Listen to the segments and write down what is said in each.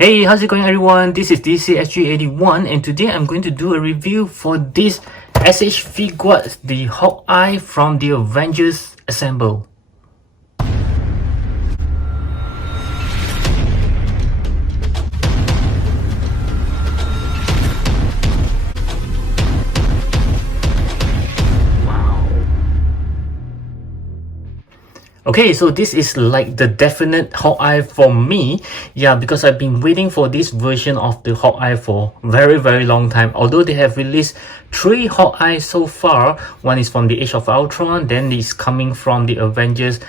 Hey, how's it going everyone? This is DCSG81 and today I'm going to do a review for this SH Figuarts, the Hawkeye from the Avengers Assemble. Okay, so this is like the definite Hawkeye for me. Yeah, because I've been waiting for this version of the Hawkeye for very long time. Although they have released 3 Hawkeyes so far. One is from the Age of Ultron, then it's coming from the Avengers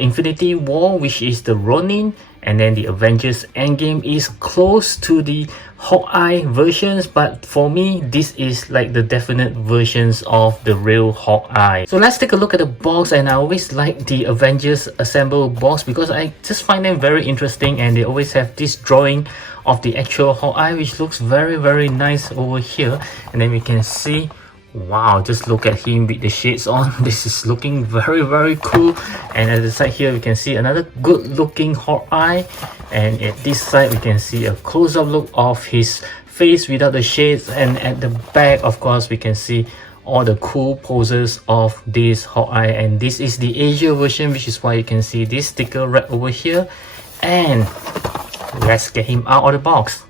Infinity War, which is the Ronin, and then the Avengers Endgame is close to the Hawkeye versions, but for me this is like the definite versions of the real Hawkeye. So let's take a look at the box, and I always like the Avengers Assemble box because I just find them very interesting, and they always have this drawing of the actual Hawkeye which looks very nice over here. And then we can see, wow, just look at him with the shades on. This is looking very cool. And at the side here we can see another good looking Hawkeye, and at this side we can see a close-up look of his face without the shades, and at the back of course we can see all the cool poses of this Hawkeye. And this is the Asia version, which is why you can see this sticker right over here. And let's get him out of the box.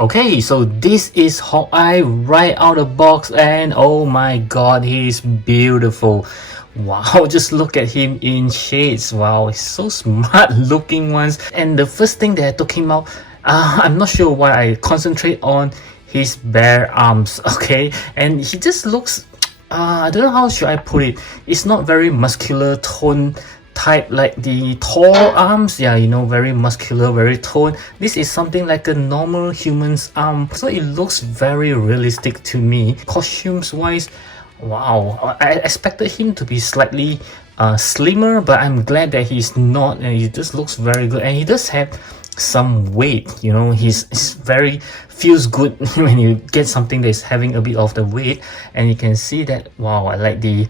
Okay, so this is Hawkeye right out of the box, and oh my god, he's beautiful. Wow, just look at him in shades. Wow, he's so smart looking ones. And the first thing that I took him out, I'm not sure why I concentrate on his bare arms. Okay, and he just looks, I don't know how should I put it. It's not very muscular tone type like the Thor arms. Yeah, you know, very muscular, very toned. This is something like a normal human's arm, so it looks very realistic to me. Costumes wise, wow, I expected him to be slightly slimmer, but I'm glad that he's not, and he just looks very good. And he does have some weight, you know, he's very feels good when you get something that's having a bit of the weight. And you can see that, wow, I like the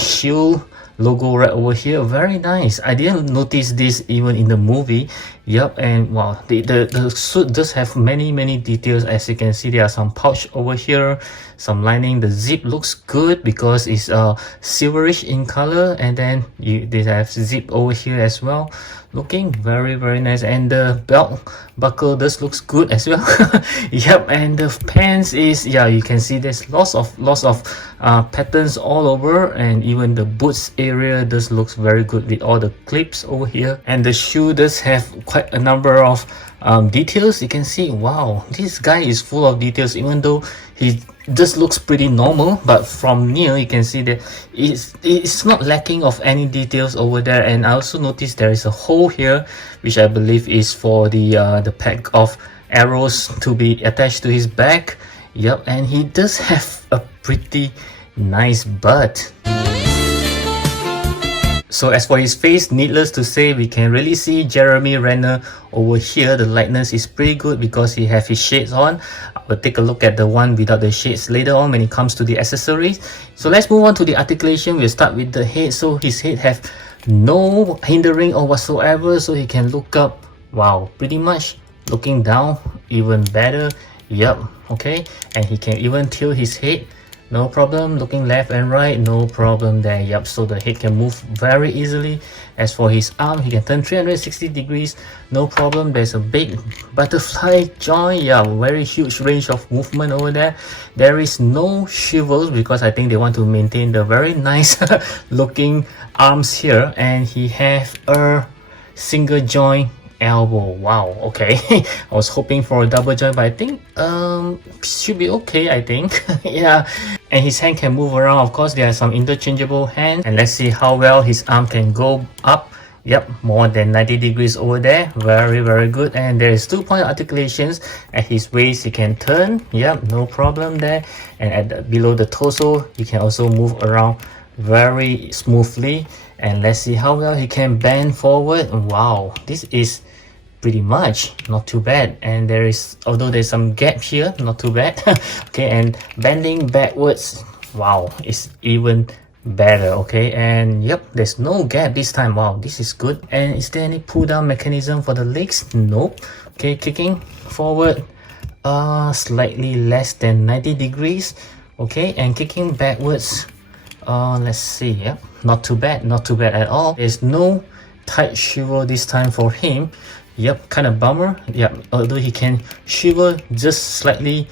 shield logo right over here, very nice. I didn't notice this even in the movie. Yep. And wow, the suit does have many details. As you can see, there are some pouch over here, some lining. The zip looks good because it's silverish in color, and then they have zip over here as well, looking very nice. And the belt buckle does looks good as well. Yep. And the pants is, yeah, you can see there's lots of patterns all over, and even the boots area does looks very good with all the clips over here. And the shoe does have quite a number of details. You can see, wow, this guy is full of details, even though he just looks pretty normal, but from near you can see that it's not lacking of any details over there. And I also noticed there is a hole here, which I believe is for the pack of arrows to be attached to his back. Yep. And he does have a pretty nice butt. So as for his face, needless to say, we can really see Jeremy Renner over here. The likeness is pretty good because he has his shades on. We'll take a look at the one without the shades later on when it comes to the accessories. So let's move on to the articulation. We'll start with the head. So his head have no hindering or whatsoever, so he can look up. Wow, pretty much looking down, even better. Yep. Okay, and he can even tilt his head, no problem. Looking left and right, no problem there. Yep. So the head can move very easily. As for his arm, he can turn 360 degrees, no problem. There's a big butterfly joint. Yeah, very huge range of movement over there. There is no shivers because I think they want to maintain the very nice looking arms here. And he have a single joint elbow. Wow, okay. I was hoping for a double joint, but I think should be okay, I think. Yeah. And his hand can move around. Of course, there are some interchangeable hands, and let's see how well his arm can go up. Yep, more than 90 degrees over there. Very good. And there is 2-point articulations. At his waist he can turn. Yep, no problem there. And at below the torso he can also move around very smoothly. And let's see how well he can bend forward. Wow, this is pretty much not too bad. And there is, although there's some gap here, not too bad. Okay, and bending backwards, wow, it's even better. Okay, and yep, there's no gap this time. Wow, this is good. And is there any pull down mechanism for the legs? Nope. Okay, kicking forward slightly less than 90 degrees. Okay, and kicking backwards, let's see. Yep, not too bad, not too bad at all. There's no tight shiver this time for him. Yep, kind of bummer. Yep, although he can shiver just slightly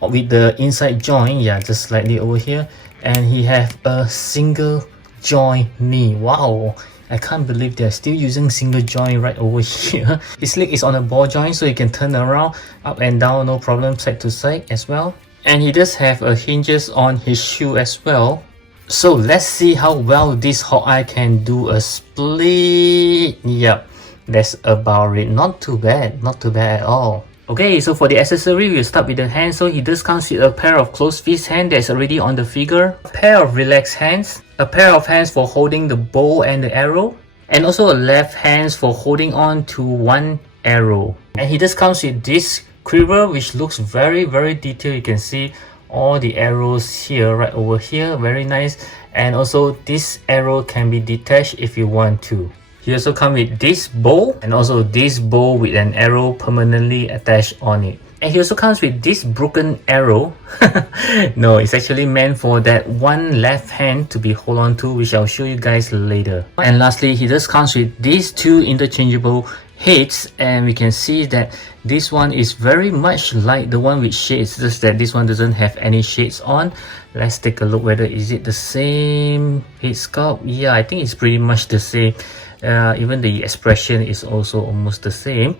with the inside joint, yeah, just slightly over here. And he have a single joint knee. Wow, I can't believe they're still using single joint right over here. His leg is on a ball joint, so he can turn around up and down, no problem, side to side as well. And he does have a hinges on his shoe as well. So let's see how well this Hawkeye can do a split. Yep, that's about it. Not too bad, not too bad at all. Okay, so for the accessory, we'll start with the hand. So he does come with a pair of closed fist hand that's already on the figure, a pair of relaxed hands, a pair of hands for holding the bow and the arrow, and also a left hands for holding on to one arrow. And he does comes with this quiver, which looks very detailed. You can see all the arrows here, right over here, very nice. And also this arrow can be detached if you want to. He also comes with this bow and also this bow with an arrow permanently attached on it. And he also comes with this broken arrow. No, it's actually meant for that one left hand to be hold on to, which I'll show you guys later. And lastly, he just comes with these two interchangeable heads, and we can see that this one is very much like the one with shades, just that this one doesn't have any shades on. Let's take a look whether is it the same head sculpt. Yeah, I think it's pretty much the same. Even the expression is also almost the same.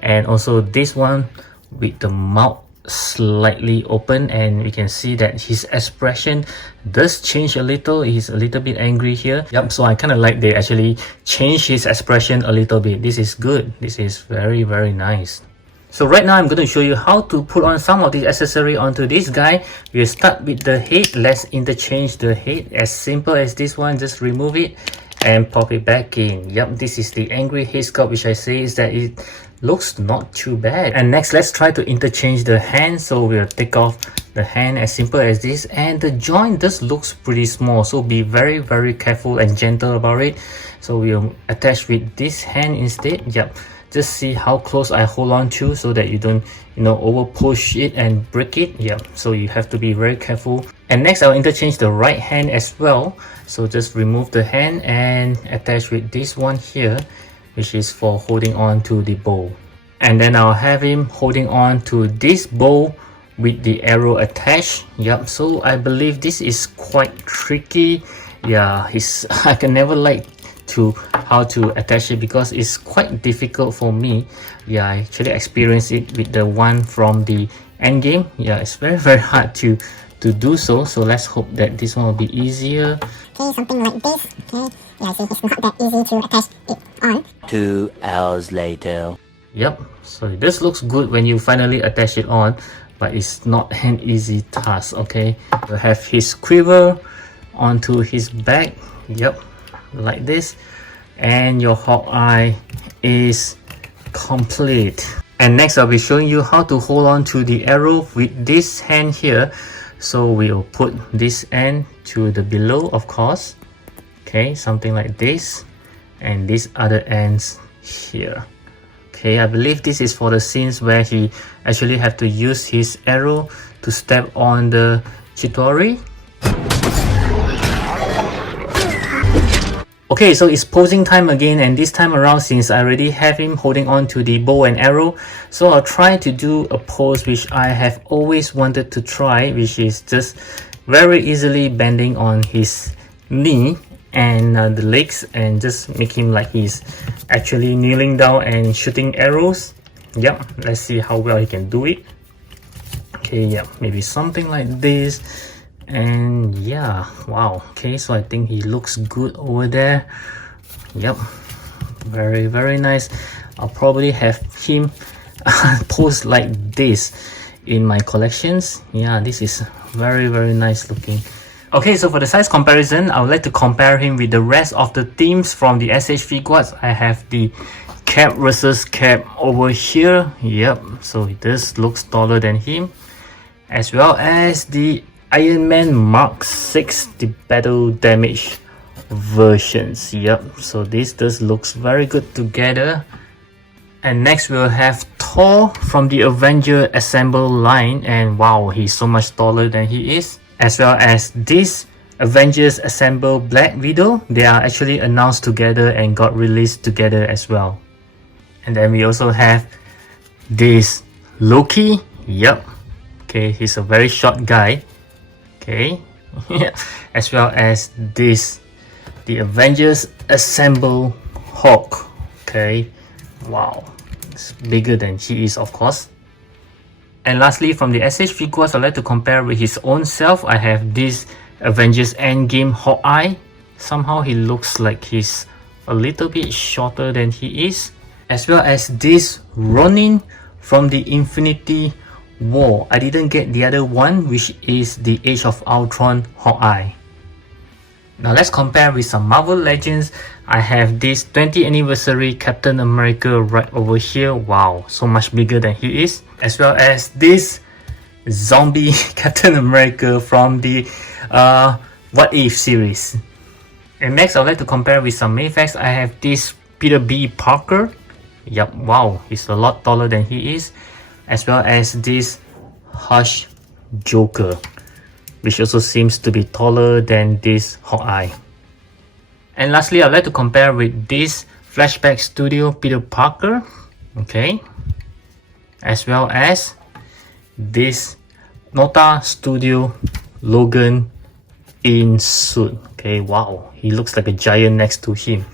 And also this one with the mouth slightly open, and we can see that his expression does change a little. He's a little bit angry here. Yep, so I kind of like they actually change his expression a little bit. This is good. This is very nice. So right now I'm going to show you how to put on some of the accessory onto this guy. We'll start with the head. Let's interchange the head. As simple as this one, just remove it and pop it back in. Yep, this is the angry head sculpt, which I say is that it looks not too bad. And next, let's try to interchange the hand. So we'll take off the hand as simple as this, and the joint just looks pretty small, so be very careful and gentle about it. So we'll attach with this hand instead. Yep, just see how close I hold on to so that you don't, over push it and break it. Yep, so you have to be very careful. And next, I'll interchange the right hand as well. So just remove the hand and attach with this one here, which is for holding on to the bow. And then I'll have him holding on to this bow with the arrow attached. Yep, so I believe this is quite tricky. Yeah, I can never like to how to attach it because it's quite difficult for me. Yeah, I actually experienced it with the one from the end game. Yeah, it's very hard to do so. So let's hope that this one will be easier. Okay, something like this. Okay, yeah, see, it's not that easy to attach it on. 2 hours later. Yep, so this looks good when you finally attach it on, but it's not an easy task. Okay, you have his quiver onto his back. Yep, like this, and your Hawkeye is complete. And next, I'll be showing you how to hold on to the arrow with this hand here. So we'll put this end to the below, of course. Okay, something like this, and these other ends here. Okay, I believe this is for the scenes where he actually have to use his arrow to step on the Chitauri. Okay, so it's posing time again, and this time around, since I already have him holding on to the bow and arrow, so I'll try to do a pose which I have always wanted to try, which is just very easily bending on his knee and the legs, and just make him like he's actually kneeling down and shooting arrows. Yep, let's see how well he can do it. Okay, yeah, maybe something like this. And yeah, wow. Okay, so I think he looks good over there. Yep, very nice. I'll probably have him pose like this in my collections. Yeah, this is very nice looking. Okay, so for the size comparison, I would like to compare him with the rest of the teams from the SH Figuarts. I have the cap versus cap over here. Yep, so this looks taller than him, as well as the Iron Man Mark 6, the battle damage versions. Yep, so this does looks very good together. And next we'll have Thor from the Avenger Assemble line, and wow, he's so much taller than he is. As well as this Avengers Assemble Black Widow, they are actually announced together and got released together as well. And then we also have this Loki. Yep, okay, he's a very short guy. Okay, as well as this, the Avengers Assemble Hulk. Okay, wow, it's bigger than he is, of course. And lastly, from the SH Figuarts, I'd like to compare with his own self. I have this Avengers Endgame Hawkeye. Somehow he looks like he's a little bit shorter than he is. As well as this Ronin from the Infinity War. I didn't get the other one, which is the Age of Ultron Hawkeye. Now let's compare with some Marvel Legends. I have this 20th anniversary Captain America right over here. Wow, so much bigger than he is. As well as this zombie Captain America from the What If series. And next I'd like to compare with some Mayfax. I have this Peter B. Parker. Yep, wow, he's a lot taller than he is. As well as this Hush Joker, which also seems to be taller than this Hawkeye. And lastly, I'd like to compare with this Flashback Studio Peter Parker, okay, as well as this Nota Studio Logan in suit. Okay, wow, he looks like a giant next to him.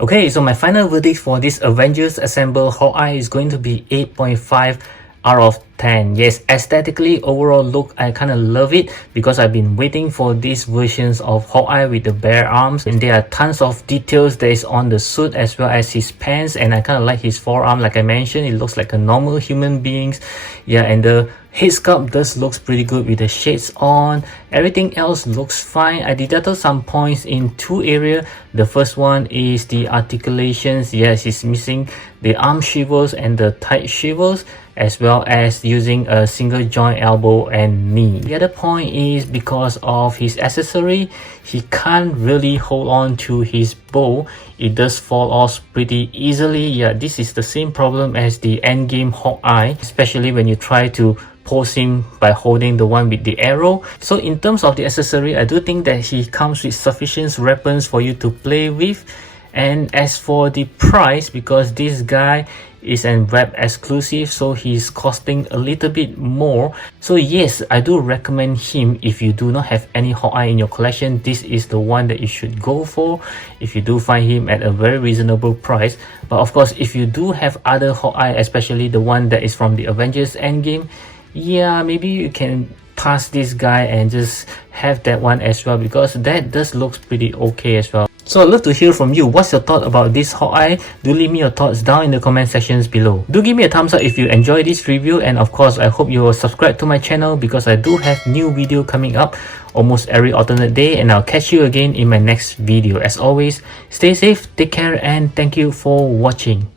Okay, so my final verdict for this Avengers Assemble Hawkeye is going to be 8.5 out of 10. Yes, aesthetically, overall look, I kind of love it because I've been waiting for these versions of Hawkeye with the bare arms, and there are tons of details that is on the suit as well as his pants, and I kind of like his forearm. Like I mentioned, it looks like a normal human beings. Yeah, and the head sculpt does looks pretty good with the shades on. Everything else looks fine. I deducted some points in two areas. The first one is the articulations. Yes, he's missing the arm shovels and the tight shovels, as well as using a single joint elbow and knee. The other point is because of his accessory, he can't really hold on to his bow. It does fall off pretty easily. Yeah, this is the same problem as the Endgame Hawkeye, especially when you try to pose him by holding the one with the arrow. So in terms of the accessory, I do think that he comes with sufficient weapons for you to play with. And as for the price, because this guy is a web exclusive, so he's costing a little bit more. So yes, I do recommend him. If you do not have any Hawkeye in your collection, this is the one that you should go for if you do find him at a very reasonable price. But of course, if you do have other Hawkeye, especially the one that is from the Avengers Endgame, yeah, maybe you can pass this guy and just have that one as well, because that does looks pretty okay as well. So I'd love to hear from you. What's your thought about this Hawkeye? Do leave me your thoughts down in the comment sections below. Do give me a thumbs up if you enjoyed this review, and of course I hope you will subscribe to my channel because I do have new video coming up almost every alternate day, and I'll catch you again in my next video. As always, stay safe, take care, and thank you for watching.